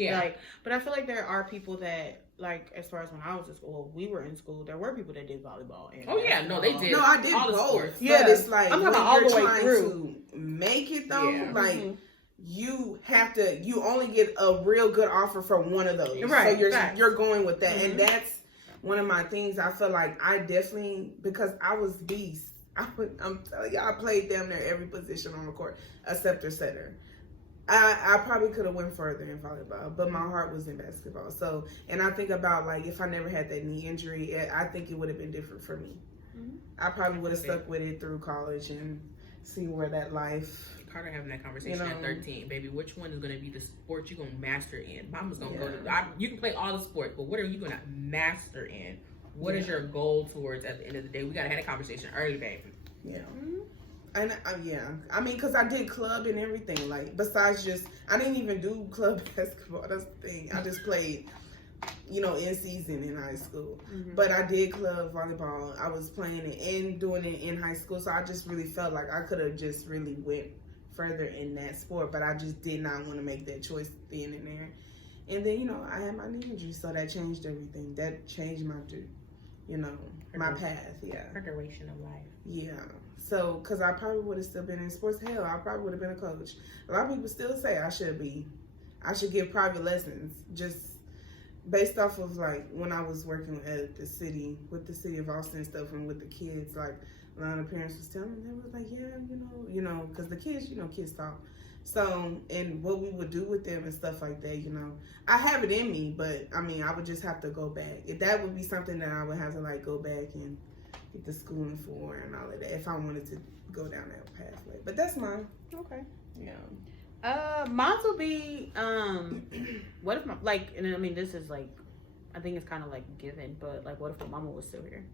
but I feel like there are people that, like, as far as when I was in school, we were in school, there were people that did volleyball. And they did. No, I did all both. Yeah, but it's like I'm when talking about all you're the way trying through. to make it though, Yeah. You have to. You only get a real good offer from one of those, right? So you're going with that, and that's one of my things. I feel like I definitely, because I was beast. I'm telling you, I played damn near every position on the court except the setter. I probably could have went further in volleyball, but my heart was in basketball. So, and I think about, like, if I never had that knee injury, I think it would have been different for me. I probably would have stuck with it through college and see where that life. Carter having that conversation at 13, baby. Which one is going to be the sport you're going to master in? Mama's going to go to. You can play all the sports, but what are you going to master in? What is your goal towards at the end of the day? We got to have a conversation early, baby. Yeah. And because I did club and everything. Like, besides just, I didn't even do club basketball. That's the thing. I just played, in season in high school. But I did club volleyball. I was playing it and doing it in high school. So I just really felt like I could have just really went further in that sport. But I just did not want to make that choice then and there. And then, I had my knee injury. So that changed everything. That changed my path. Yeah. Her duration of life. Yeah. So, because I probably would have still been in sports. Hell, I probably would have been a coach. A lot of people still say I should give private lessons, just based off of, like, when I was working at the city, with the city of Austin and stuff, and with the kids, like, a lot of parents was telling me, they was like, yeah, because the kids, kids talk. So, and what we would do with them and stuff like that, I have it in me, but, I would just have to go back. That would be something that I would have to, like, go back and get the schooling for and all of that if I wanted to go down that pathway. But that's mine. Okay. Yeah. Mine will be, what if this is like, I think it's kind of like given, but like, what if my mama was still here?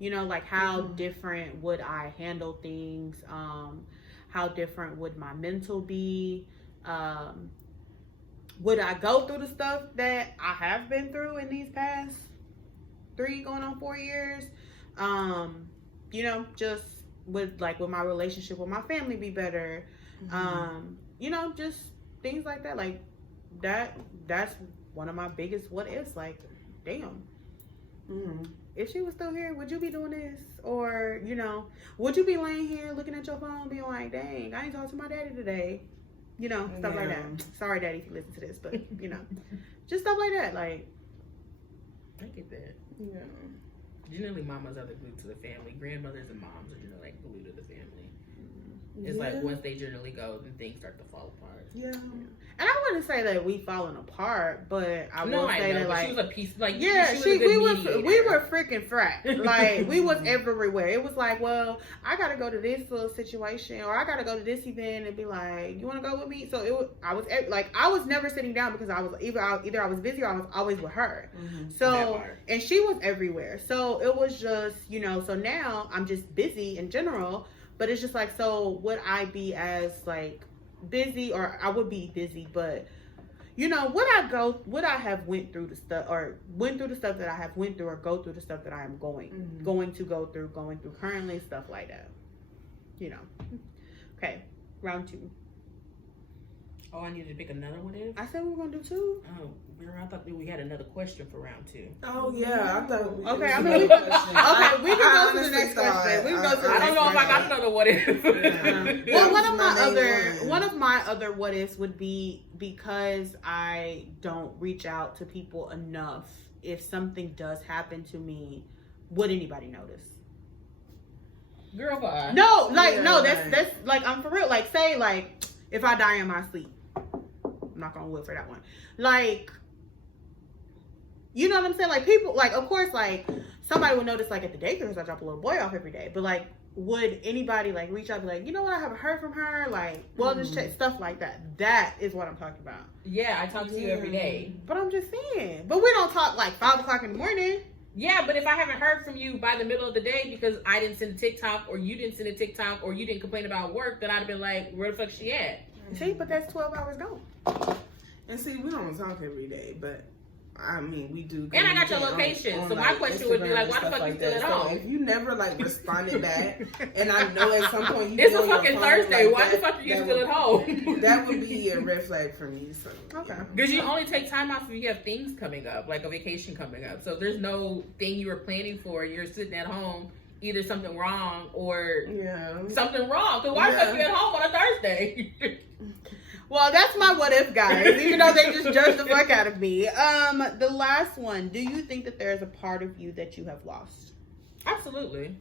Like, how different would I handle things? How different would my mental be? Would I go through the stuff that I have been through in these past 3 going on 4 years? Just would my relationship with my family be better? Just things like that. Like, that's one of my biggest what ifs. Like, damn. If she was still here, would you be doing this? Or, would you be laying here looking at your phone being like, dang, I ain't talked to my daddy today? Stuff like that. Sorry, daddy, if you listen to this, but, just stuff like that. Like, I get that. Yeah. Generally, mamas are the glue to the family. Grandmothers and moms are generally like glue to the family. It's like once they generally go, then things start to fall apart. Yeah. And I wouldn't say that we falling apart, but I will say that, like, she was a piece, like, we were freaking frat. Like, we was everywhere. It was like, well, I gotta go to this little situation, or I gotta go to this event, and be like, you want to go with me? So I was never sitting down because I was either I was busy or I was always with her. So, and she was everywhere. So it was just, so now I'm just busy in general. But it's just like, so would I be as, like, busy, or I would be busy, but you know, would I have went through the stuff, or went through the stuff that I have went through, or go through the stuff that I am going to go through, going through currently, stuff like that. You know. Okay, round 2. Oh, I needed to pick another one in? I said we were going to do 2. Oh, girl, I thought that we had another question for round 2. Oh yeah, I thought. Okay, I mean, okay, we can go to the next question. We can go to the I next don't know if I got another one in. Well, one of my other what ifs would be, because I don't reach out to people enough, if something does happen to me, would anybody notice? Girl, bye. No, like, no, that's like, I'm for real. Like, say, like, if I die in my sleep, I'm not gonna wood for that one. Like, you know what I'm saying? Like, people, like, of course, like, somebody would notice, like, at the daycare, because I drop a little boy off every day. But, like, would anybody, like, reach out and be like, you know what, I haven't heard from her? Like, well, just check, stuff like that. That is what I'm talking about. Yeah, I talk to you every day. But I'm just saying. But we don't talk, like, 5 o'clock in the morning. Yeah, but if I haven't heard from you by the middle of the day because I didn't send a TikTok, or you didn't send a TikTok, or you didn't complain about work, then I'd have been like, where the fuck she at? See, but that's 12 hours gone. And see, we don't talk every day, but I mean, we do. And I got your location, so my question would be like, why the fuck you still at home? So if you never like responded back, and I know at some point you it's a fucking Thursday. Like, why the fuck are you still at home? That would be a red flag for me. So okay, because you only take time off if you have things coming up, like a vacation coming up. So if there's no thing you were planning for, you're sitting at home, either something wrong or something wrong. Because why the fuck you at home on a Thursday? Well, that's my what if, guys. Even though they just judged the fuck out of me. The last one. Do you think that there's a part of you that you have lost? Absolutely.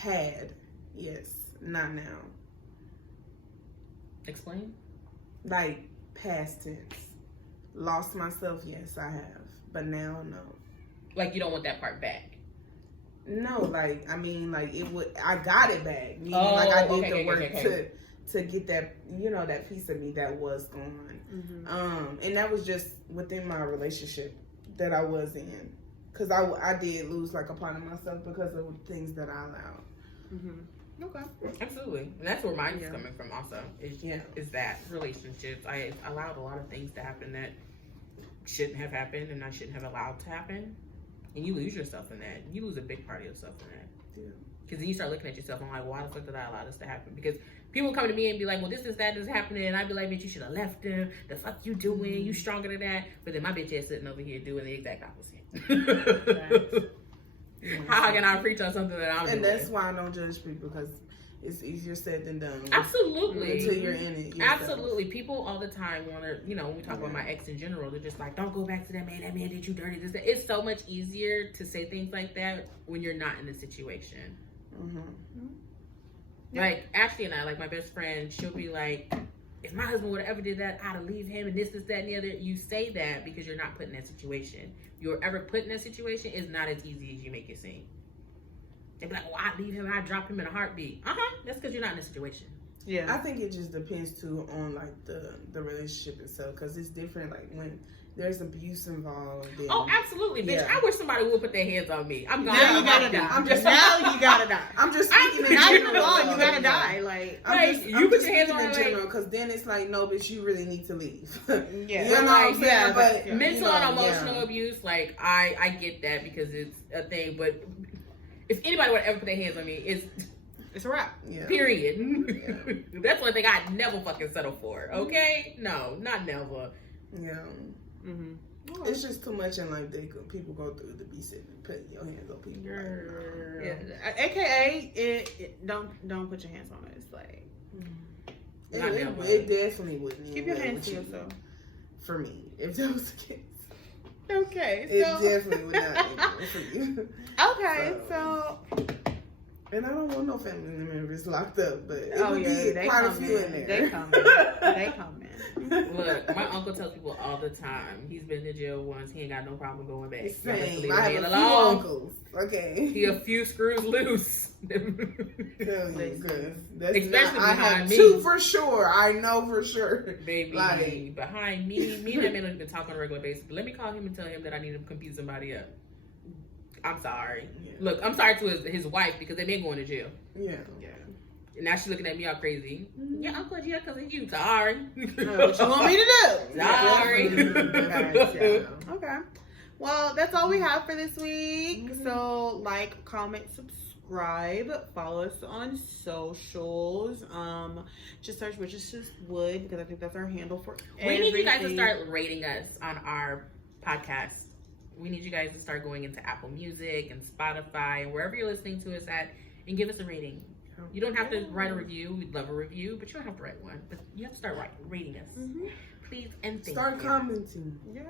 Had. Yes. Not now. Explain. Like past tense. Lost myself, yes, I have. But now, no. Like you don't want that part back. No, like, I mean, like, I got it back. Like, I did the work to get that, you know, that piece of me that was gone. And that was just within my relationship that I was in. Because I did lose, like, a part of myself because of things that I allowed. Okay. Absolutely. And that's where mine is coming from also. Is that relationships. I allowed a lot of things to happen that shouldn't have happened and I shouldn't have allowed to happen. And you lose yourself in that. You lose a big part of yourself in that. Yeah. Because then you start looking at yourself and like, why the fuck did I allow this to happen? Because people come to me and be like, well, this is happening. And I'd be like, bitch, you should have left him. The fuck you doing? You stronger than that. But then my bitch ass sitting over here doing the exact opposite. How can I preach on something that I'm doing? And that's why I don't judge people, because it's easier said than done. Absolutely. Until you're in it yourself. Absolutely. People all the time want to, you know, when we talk about my ex in general, they're just like, don't go back to that man did you dirty. This, that. It's so much easier to say things like that when you're not in the situation. Like Ashley and I, like my best friend, she'll be like, if my husband would have ever did that, I'd have leave him and this, that, and the other. You say that because you're not put in that situation. You're ever put in that situation is not as easy as you make it seem. They'd be like, well, I'd leave him, I'd drop him in a heartbeat. That's because you're not in a situation. Yeah. I think it just depends too on like the relationship itself, because it's different like when there's abuse involved. Then, oh, absolutely, bitch. I wish somebody would put their hands on me. I'm gone. Now you gotta die. Now you gotta die. I'm just speaking not even long. You gotta die. Like you put your hands on in general, because then it's like, no, bitch, you really need to leave. Yeah, you know what I'm saying? But mental and emotional abuse, like I get that because it's a thing. But if anybody would ever put their hands on me, it's a wrap. Yeah. Period. Yeah. That's one thing I'd never fucking settle for. Okay? No, not never. Yeah. It's just too much in life that people go through to be sitting and putting your hands on people. AKA, don't put your hands on it. It's like it definitely wouldn't. Keep your hands to yourself. For me, if that was the case. Okay, it definitely would not be for you. Okay, so. And I don't want no family members locked up, but it would be quite a few in there. They come in. Look, my uncle tells people all the time, he's been to jail once, he ain't got no problem going back. Same. I have a few uncles. Okay. He a few screws loose. Especially behind me. 2 for sure. I know for sure. Baby, like, behind me and that man have been talking on a regular basis. But let me call him and tell him that I need to compete somebody up. I'm sorry. Yeah. Look, I'm sorry to his wife because they been going to jail. Yeah. And now she's looking at me all crazy. Yeah, Uncle G, because of you. Sorry. What you want me to do? Sorry. Okay. Well, that's all we have for this week. So, like, comment, subscribe, follow us on socials. Just search A Sis Would, because I think that's our handle for We need you guys to everything. start rating us on our podcast. We need you guys to start going into Apple Music and Spotify and wherever you're listening to us at, and give us a rating. You don't have to write a review. We'd love a review, but you don't have to write one. But you have to start rating us. Please and thank Start you. commenting. Yeah.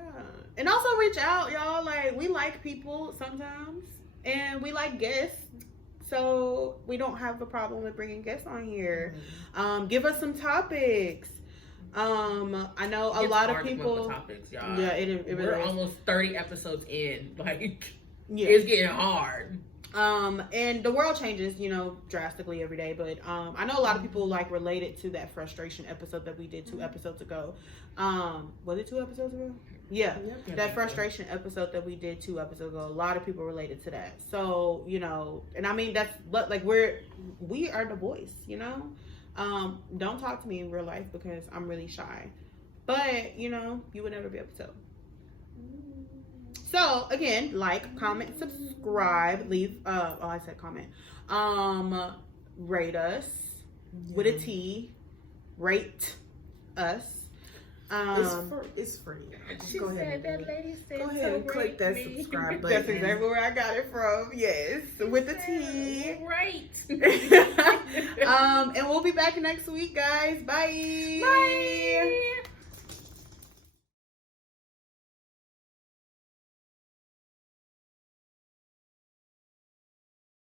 And also reach out, y'all. Like, we like people sometimes, and we like guests. So we don't have a problem with bringing guests on here. Give us some topics. I know a lot of hard to come up people. with topics, y'all. Yeah, it really We're is. almost 30 episodes in. Like, Yeah. it's getting hard. And the world changes, drastically every day. But I know a lot of people like related to that frustration episode that we did 2 episodes ago. Was it 2 episodes ago? Yeah, that frustration episode that we did 2 episodes ago. A lot of people related to that. So and I mean that's what like we are the voice. Don't talk to me in real life because I'm really shy. But you would never be able to. So again, like, comment, subscribe, leave. I said comment. Rate us with a T. Rate us. It's free. Just She go ahead. said that lady said Go ahead and click that subscribe button. That's exactly where I got it from. Yes, with a T. Right. And we'll be back next week, guys. Bye. Bye.